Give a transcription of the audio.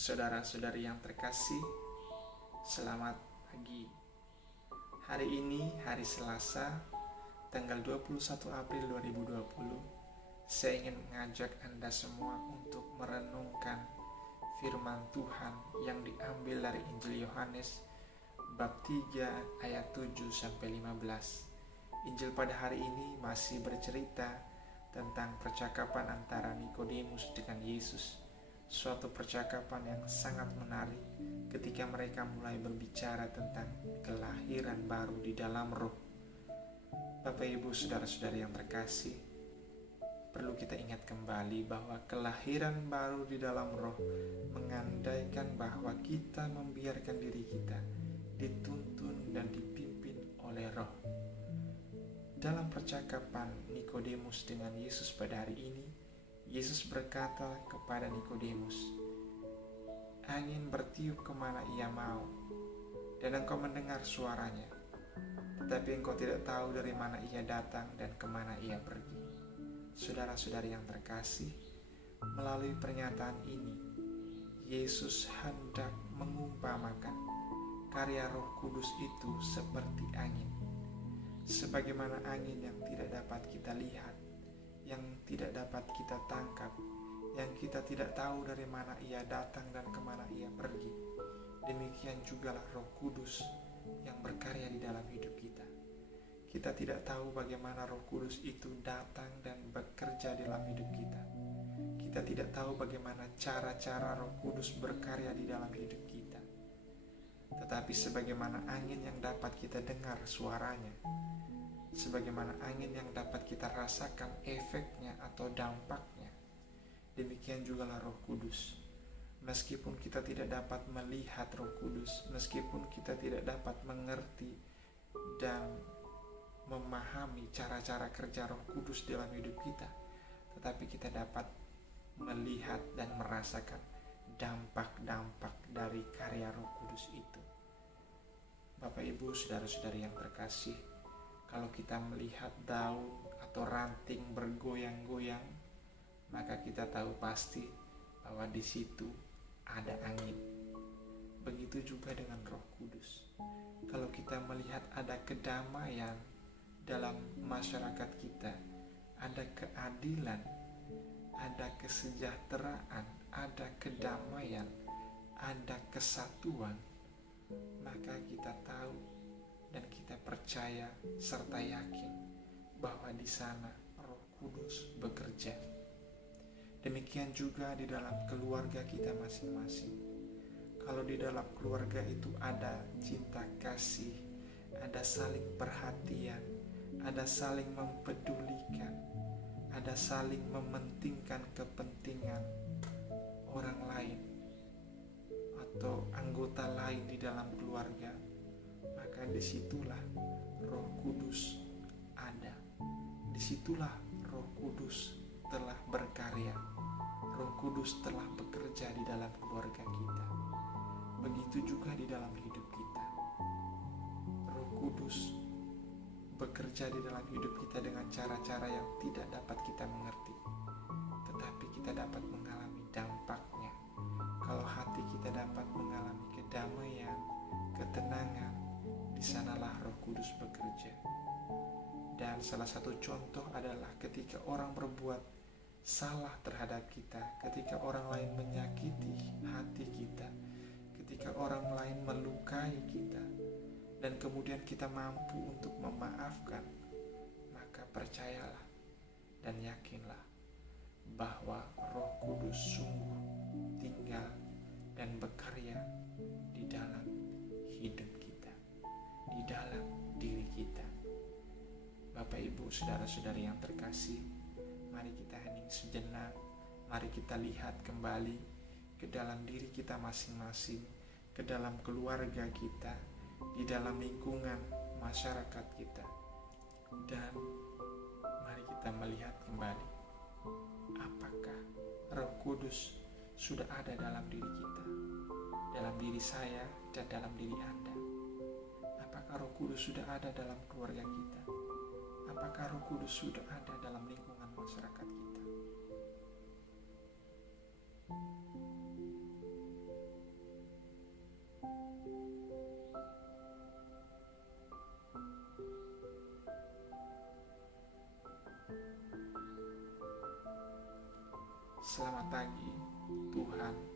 saudara-saudari yang terkasih, selamat pagi. Hari ini hari Selasa, tanggal 21 April 2020. Saya ingin mengajak Anda semua untuk merenungkan firman Tuhan yang diambil dari Injil Yohanes bab 3 ayat 7-15. Injil pada hari ini masih bercerita tentang percakapan antara Nikodemus dengan Yesus. Suatu percakapan yang sangat menarik ketika mereka mulai berbicara tentang kelahiran baru di dalam roh. Bapak Ibu saudara-saudari yang terkasih, perlu kita ingat kembali bahwa kelahiran baru di dalam roh mengandaikan bahwa kita membiarkan diri kita dituntun dan dipimpin oleh roh. Dalam percakapan Nikodemus dengan Yesus pada hari ini, Yesus berkata kepada Nikodemus, "Angin bertiup kemana ia mau, dan engkau mendengar suaranya, tetapi engkau tidak tahu dari mana ia datang dan kemana ia pergi." Saudara-saudari yang terkasih, melalui pernyataan ini, Yesus hendak mengumpamakan karya Roh Kudus itu seperti angin. Sebagaimana angin yang tidak dapat kita lihat, yang tidak dapat kita tangkap, yang kita tidak tahu dari mana ia datang dan kemana ia pergi, demikian jugalah Roh Kudus yang berkarya di dalam hidup kita. Kita tidak tahu bagaimana Roh Kudus itu datang dan bekerja di dalam hidup kita. Kita tidak tahu bagaimana cara-cara Roh Kudus berkarya di dalam hidup kita. Tetapi sebagaimana angin yang dapat kita dengar suaranya, sebagaimana angin yang dapat kita rasakan efeknya atau dampaknya, demikian jugalah Roh Kudus. Meskipun kita tidak dapat melihat Roh Kudus, meskipun kita tidak dapat mengerti dan memahami cara-cara kerja Roh Kudus dalam hidup kita, tetapi kita dapat melihat dan merasakan dampak-dampak dari karya Roh Kudus itu. Bapak Ibu saudara-saudari yang terkasih, kalau kita melihat daun atau ranting bergoyang-goyang, maka kita tahu pasti bahwa di situ ada angin. Begitu juga dengan Roh Kudus. Kalau kita melihat ada kedamaian dalam masyarakat kita, ada keadilan, ada kesejahteraan, ada kedamaian, ada kesatuan, maka kita tahu dan kita percaya serta yakin bahwa di sana Roh Kudus bekerja. Demikian juga di dalam keluarga kita masing-masing. Kalau di dalam keluarga itu ada cinta kasih, ada saling perhatian, ada saling mempedulikan, ada saling mementingkan kepentingan orang lain atau anggota lain di dalam keluarga, maka disitulah Roh Kudus ada. Disitulah Roh Kudus telah berkarya. Roh Kudus telah bekerja di dalam keluarga kita. Begitu juga di dalam hidup kita. Roh Kudus bekerja di dalam hidup kita dengan cara-cara yang tidak dapat kita mengerti, tetapi kita dapat mengalami dampaknya. Kalau hati kita dapat mengalami kedamaian, ketenangan, di sanalah Roh Kudus bekerja. Dan salah satu contoh adalah ketika orang berbuat salah terhadap kita, ketika orang lain menyakiti hati kita, ketika orang lain melukai kita, dan kemudian kita mampu untuk memaafkan, maka percayalah dan yakinlah bahwa Roh Kudus sungguh tinggal dan bekerja di dalam hidup kita, di dalam diri kita. Bapak Ibu saudara-saudari yang terkasih, mari kita hening sejenak, mari kita lihat kembali ke dalam diri kita masing-masing, ke dalam keluarga kita, di dalam lingkungan masyarakat kita, dan mari kita melihat kembali apakah Roh Kudus sudah ada dalam diri kita, dalam diri saya dan dalam diri Anda. Apakah Roh Kudus sudah ada dalam keluarga kita? Apakah Roh Kudus sudah ada dalam lingkungan masyarakat kita? Selamat pagi, Tuhan